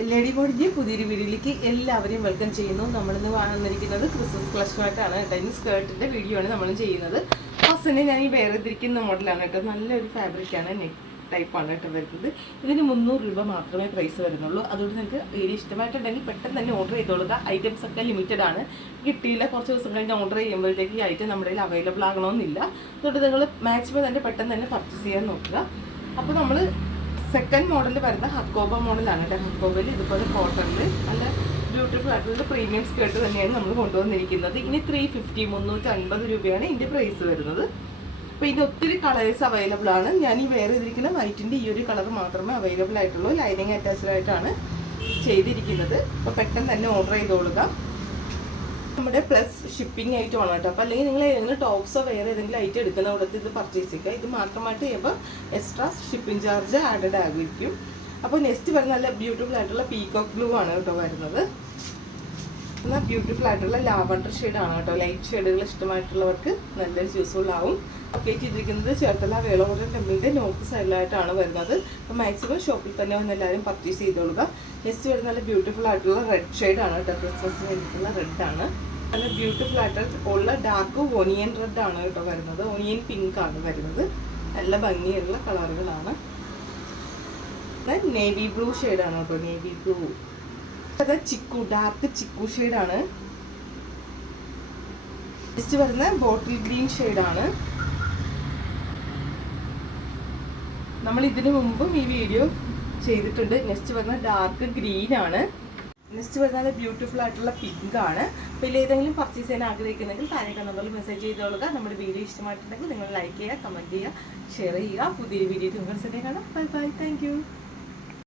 Lady ബോഡിൻ്റെ പുതിയൊരു വീഡിയോയിലേക്ക് എല്ലാവരെയും വെൽക്കം ചെയ്യുന്നു. നമ്മളിന്ന് വന്നിരിക്കുന്നത് ക്രിസ്മസ് കളക്ഷനായിട്ടാണ് കേട്ടോ. ഇന്ന് സ്കേർട്ടിൻ്റെ വീഡിയോ ആണ് നമ്മൾ ചെയ്യുന്നത്. ഫസ്റ്റ് തന്നെ ഞാൻ ഈ വേർതിരിക്കുന്ന മോഡലാണ് കേട്ടോ. നല്ലൊരു ഫാബ്രിക്കാണ്, നെക്ക് ടൈപ്പാണ് കേട്ടോ വരുന്നത്. ഇതിന് 300 രൂപ മാത്രമേ പ്രൈസ് വരുന്നുള്ളൂ. അതുകൊണ്ട് നിങ്ങൾക്ക് വീഡിയോ ഇഷ്ടമായിട്ടുണ്ടെങ്കിൽ പെട്ടെന്ന് തന്നെ ഓർഡർ ചെയ്തോളുക. ഐറ്റംസ് ഒക്കെ ലിമിറ്റഡ് ആണ്, കിട്ടിയില്ല കുറച്ച് ദിവസം കഴിഞ്ഞ് ഓർഡർ ചെയ്യുമ്പോഴത്തേക്ക് ഈ ഐറ്റം നമ്മുടെ കയ്യിൽ അവൈലബിൾ ആകണമെന്നില്ല. അതുകൊണ്ട് നിങ്ങൾ മാക്സിമം തന്നെ പെട്ടെന്ന് തന്നെ പർച്ചേസ് ചെയ്യാൻ നോക്കുക. അപ്പോൾ നമ്മൾ സെക്കൻഡ് മോഡൽ വരുന്ന ഹക്കോബ മോഡലാണ് കേട്ടോ. ഹക്കോബയിൽ ഇതുപോലെ കോട്ടണിൽ നല്ല ബ്യൂട്ടിഫുൾ ആയിട്ടുള്ള പ്രീമിയം സ്കേർട്ട് തന്നെയാണ് നമ്മൾ കൊണ്ടുവന്നിരിക്കുന്നത്. ഇനി 350 350 രൂപയാണ് ഇതിൻ്റെ പ്രൈസ് വരുന്നത്. അപ്പോൾ ഇതിൻ്റെ ഒത്തിരി കളേഴ്സ് അവൈലബിൾ ആണ്. ഞാൻ ഈ വേറെ ചെയ്തിരിക്കുന്ന വൈറ്റിൻ്റെ ഈ ഒരു കളർ മാത്രമേ അവൈലബിൾ ആയിട്ടുള്ളൂ. ലൈനിങ് അറ്റാച്ച്ഡ് ആയിട്ടാണ് ചെയ്തിരിക്കുന്നത്. അപ്പോൾ പെട്ടെന്ന് തന്നെ ഓർഡർ ചെയ്തോളുക. നമ്മുടെ പ്ലസ് ഷിപ്പിംഗ് ഐറ്റമാണ് കേട്ടോ. അപ്പോൾ അല്ലെങ്കിൽ നിങ്ങൾ ഏതെങ്കിലും ടോപ്സോ വേറെ ഏതെങ്കിലും ഐറ്റം എടുക്കുന്ന കൊടുത്ത് ഇത് പർച്ചേസ് ചെയ്യുക. ഇത് മാത്രമായിട്ട് ചെയ്യുമ്പോൾ എക്സ്ട്രാ ഷിപ്പിംഗ് ചാർജ് ആഡഡ് ആയിരിക്കും. അപ്പോൾ നെക്സ്റ്റ് വരുന്ന നല്ല ബ്യൂട്ടിഫുൾ ആയിട്ടുള്ള പീകോക്ക് ബ്ലൂ ആണ് കേട്ടോ വരുന്നത്. എന്നാൽ ബ്യൂട്ടിഫുൾ ആയിട്ടുള്ള ലാവണ്ടർ ഷെയ്ഡാണ് കേട്ടോ. ലൈറ്റ് ഷെയ്ഡുകൾ ഇഷ്ടമായിട്ടുള്ളവർക്ക് നല്ലൊരു യൂസ്ഫുൾ ആവും. ലൊക്കേറ്റ് ചെയ്തിരിക്കുന്നത് ചേർത്തല വേളോറൻ ടെമ്പിളിൻ്റെ നോർത്ത് സൈഡിലായിട്ടാണ് വരുന്നത്. അപ്പോൾ മാക്സിമം ഷോപ്പിൽ തന്നെ വന്ന് എല്ലാവരും പർച്ചേസ് ചെയ്തോളുക. നെക്സ്റ്റ് വരുന്ന നല്ല ബ്യൂട്ടിഫുൾ ആയിട്ടുള്ള റെഡ് ഷെയ്ഡാണ് കേട്ടോ. ക്രിസ്മസിന് വേണ്ടിയിട്ടുള്ള റെഡാണ്. നല്ല ബ്യൂട്ടിഫുൾ ആയിട്ടുള്ള ഡാർക്ക് ഓണിയൻ റെഡ് ആണ് കേട്ടോ വരുന്നത്. ഓണിയൻ പിങ്ക് ആണ് വരുന്നത്. നല്ല ഭംഗിയുള്ള കളറുകളാണ്. നേവി ബ്ലൂ ഷെയ്ഡാണ് കേട്ടോ. നേവി ബ്ലൂ അത് ചിക്കു, ഡാർക്ക് ചിക്കു ഷെയ്ഡാണ്. നെക്സ്റ്റ് വരുന്ന ബോട്ടിൽ ഗ്രീൻ ഷെയ്ഡാണ്. നമ്മൾ ഇതിനു മുമ്പും ഈ വീഡിയോ ചെയ്തിട്ടുണ്ട്. നെക്സ്റ്റ് വരുന്ന ഡാർക്ക് ഗ്രീൻ ആണ്. നെക്സ്റ്റ് വരുന്നത് ബ്യൂട്ടിഫുൾ ആയിട്ടുള്ള പിങ്ക് ആണ്. അപ്പോൾ ഇതിൽ ഏതെങ്കിലും പർച്ചേസ് ചെയ്യാൻ ആഗ്രഹിക്കുന്നെങ്കിൽ താഴെ നമ്പറിൽ മെസ്സേജ് ചെയ്തോളുക. നമ്മുടെ വീഡിയോ ഇഷ്ടമായിട്ടുണ്ടെങ്കിൽ നിങ്ങൾ ലൈക്ക് ചെയ്യുക, കമൻറ്റ് ചെയ്യുക, ഷെയർ ചെയ്യുക. പുതിയൊരു വീഡിയോ നിങ്ങൾ കാണാം. Bye bye, thank you.